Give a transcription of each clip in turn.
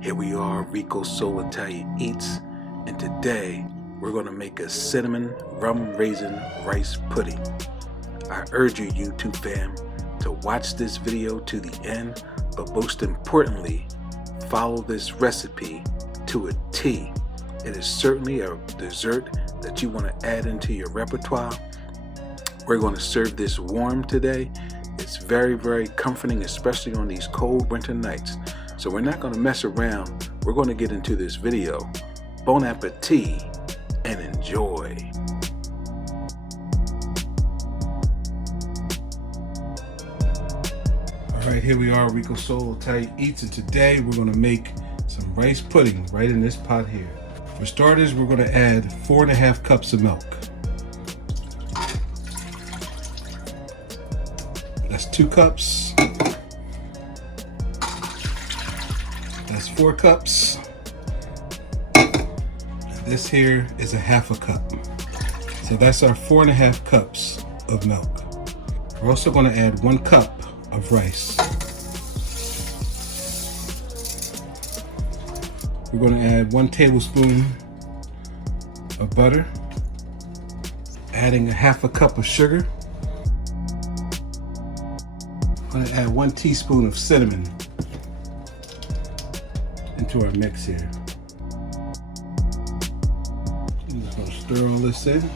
Here we are, Rico Soul Italia Eats, and today we're going to make a cinnamon rum raisin rice pudding. I urge you YouTube fam to watch this video to the end, but most importantly, follow this recipe to a T. It is certainly a dessert that you want to add into your repertoire. We're going to serve this warm today. It's very, very comforting, especially on these cold winter nights. So we're not going to mess around. We're going to get into this video. Bon appetit and enjoy. All right, here we are, Rico Soul Italia Eats, and today we're going to make some rice pudding right in this pot here. For starters, we're going to add 4.5 cups of milk. That's 2 cups. That's 4 cups. And this here is 1/2 cup. So that's our 4.5 cups of milk. We're also going to add 1 cup of rice. We're going to add 1 tablespoon of butter, adding 1/2 cup of sugar. I'm going to add 1 teaspoon of cinnamon into our mix here. I'm just going to stir all this in.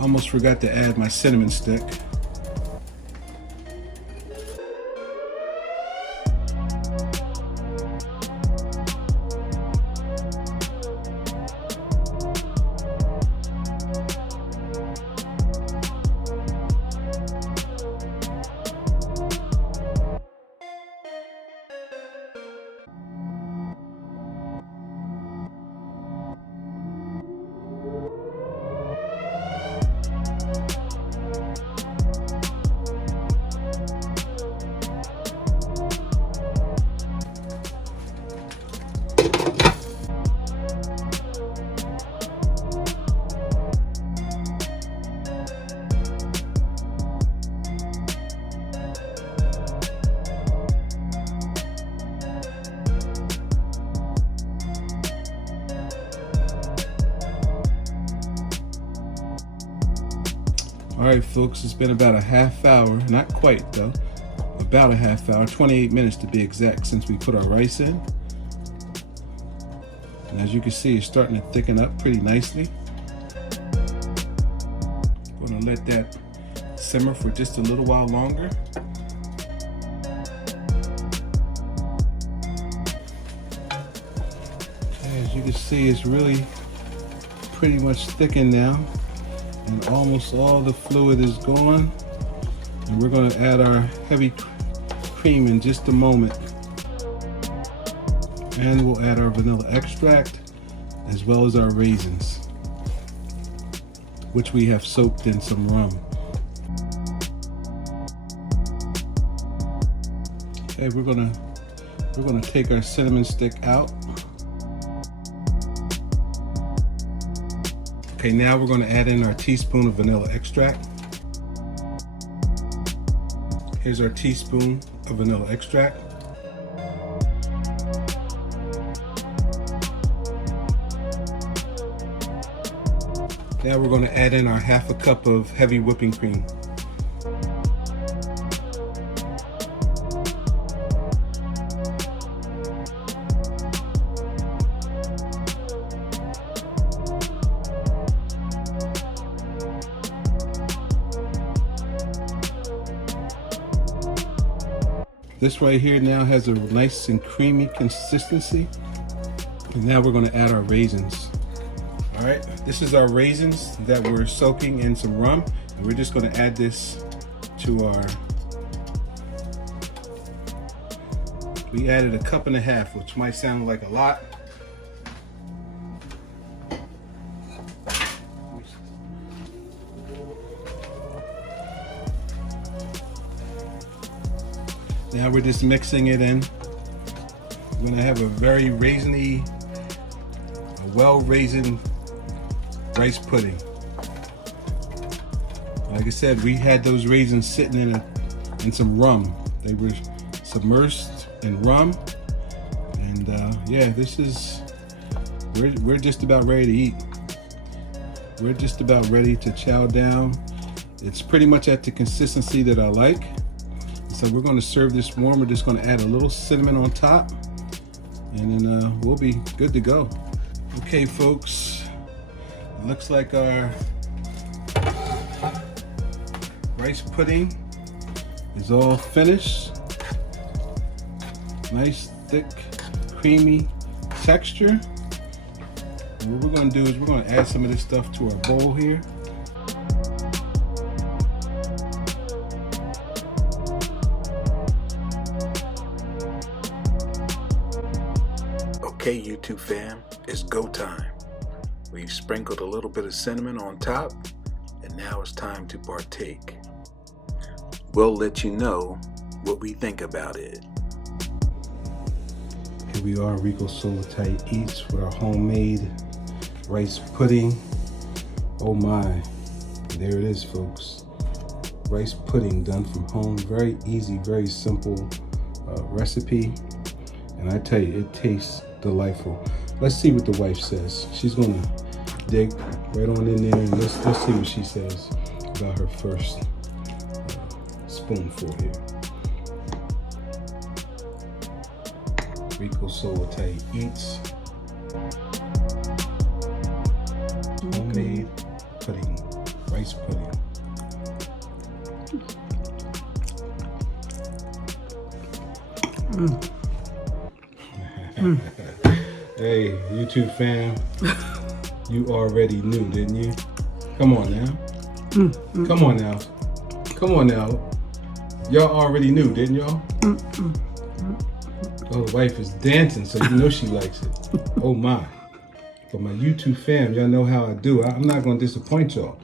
Almost forgot to add my cinnamon stick. All right, folks, it's been about a half hour, not quite though, about a half hour, 28 minutes to be exact, since we put our rice in. And as you can see, it's starting to thicken up pretty nicely. I'm gonna let that simmer for just a little while longer. As you can see, it's really pretty much thickened now. And almost all the fluid is gone. And we're going to add our heavy cream in just a moment. And we'll add our vanilla extract as well as our raisins, which we have soaked in some rum. Okay, we're gonna take our cinnamon stick out. Okay, now we're going to add in our teaspoon of vanilla extract. Here's our teaspoon of vanilla extract. Now we're going to add in our 1/2 cup of heavy whipping cream. This right here now has a nice and creamy consistency. And now we're going to add our raisins. All right, this is our raisins that we're soaking in some rum, and we're just going to add this to our We added 1.5 cups, which might sound like a lot. Now we're just mixing it in. We're gonna have a very raisiny, well-raisined rice pudding. Like I said, we had those raisins sitting in some rum. They were submersed in rum, and yeah, this is we're just about ready to eat. We're just about ready to chow down. It's pretty much at the consistency that I like. So we're going to serve this warm. We're just going to add a little cinnamon on top, and then we'll be good to go. Okay, folks, it looks like our rice pudding is all finished. Nice, thick, creamy texture. And what we're going to do is we're going to add some of this stuff to our bowl here. Okay, YouTube fam, it's go time. We've sprinkled a little bit of cinnamon on top, and now it's time to partake. We'll let you know what we think about it. Here we are, Rico So Italia Eats with our homemade rice pudding. Oh my, there it is, folks. Rice pudding done from home. Very easy, very simple recipe. And I tell you, it tastes delightful. Let's see what the wife says. She's gonna dig right on in there, and let's see what she says about her first spoonful here. Rico So Italia Eats homemade pudding, rice pudding. Hey, YouTube fam, you already knew, didn't you? Come on now. Come on now. Come on now. Y'all already knew, didn't y'all? Oh, the wife is dancing, so you know she likes it. Oh my. For my YouTube fam, y'all know how I do. I'm not going to disappoint y'all.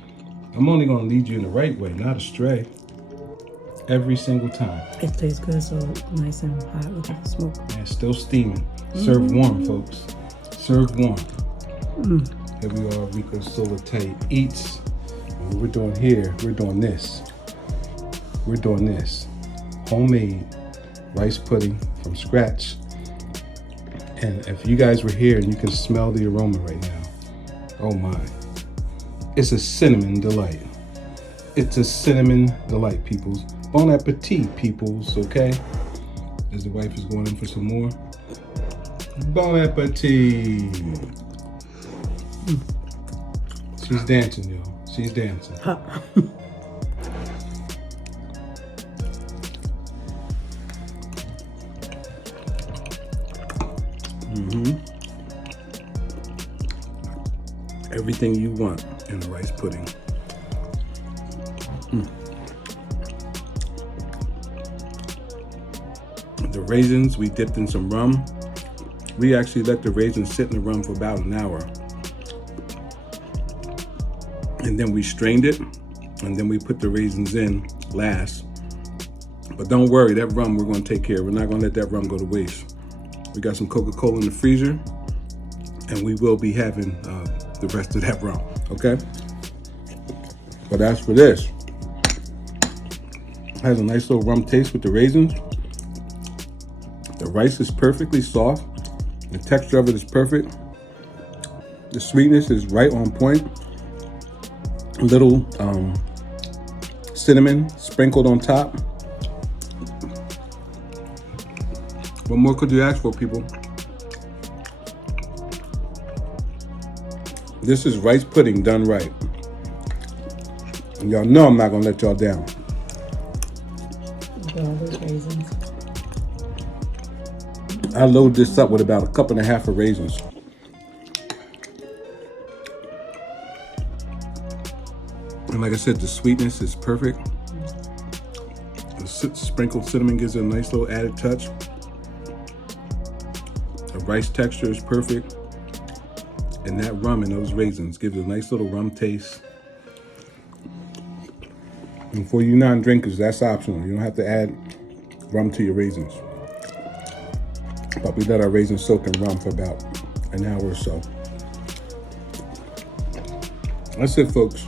I'm only going to lead you in the right way, not astray. Every single time. It tastes good, so nice and hot. Look at the smoke. And it's still steaming. Serve warm, folks. Serve warm. Here we are, Rico So Italia Eats. And what we're doing here, we're doing this. We're doing this. Homemade rice pudding from scratch. And if you guys were here and you can smell the aroma right now, oh my. It's a cinnamon delight. It's a cinnamon delight, peoples. Bon appetit, peoples, okay? As the wife is going in for some more. Bon appetit. She's dancing, y'all. She's dancing. Everything you want in a rice pudding. The raisins, we dipped in some rum. We actually let the raisins sit in the rum for about an hour. And then we strained it, and then we put the raisins in last. But don't worry, that rum we're gonna take care of. We're not gonna let that rum go to waste. We got some Coca-Cola in the freezer, and we will be having the rest of that rum, okay? But as for this, it has a nice little rum taste with the raisins. The rice is perfectly soft. The texture of it is perfect. The sweetness is right on point. A little cinnamon sprinkled on top. What more could you ask for, people? This is rice pudding done right. And y'all know I'm not gonna let y'all down. Look at all those raisins. I load this up with about 1.5 cups of raisins. And like I said, the sweetness is perfect. The sprinkled cinnamon gives it a nice little added touch. The rice texture is perfect. And that rum and those raisins gives it a nice little rum taste. And for you non-drinkers, that's optional. You don't have to add rum to your raisins. But we let our raisins soak in rum for about an hour or so. That's it, folks.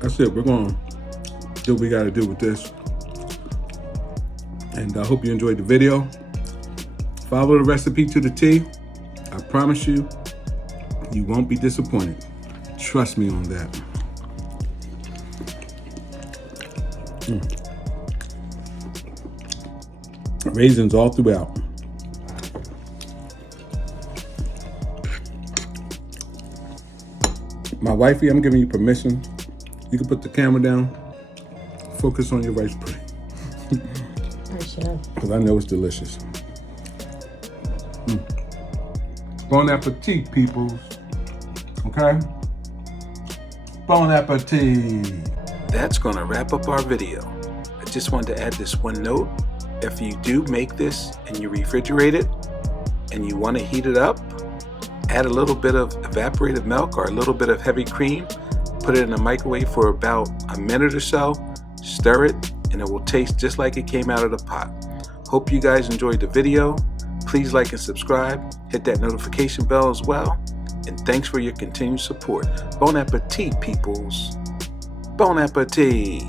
That's it. We're going to do what we got to do with this. And I hope you enjoyed the video. Follow the recipe to the T. I promise you, you won't be disappointed. Trust me on that. Raisins all throughout. My wifey, I'm giving you permission. You can put the camera down. Focus on your rice pudding. I shall. Because I know it's delicious. Bon appetit, peoples. Okay? Bon appetit. That's going to wrap up our video. I just wanted to add this one note. If you do make this and you refrigerate it and you want to heat it up, add a little bit of evaporated milk or a little bit of heavy cream, put it in the microwave for about a minute or so, stir it, and it will taste just like it came out of the pot. Hope you guys enjoyed the video. Please like and subscribe, hit that notification bell as well, and thanks for your continued support. Bon appetit, peoples. Bon appetit.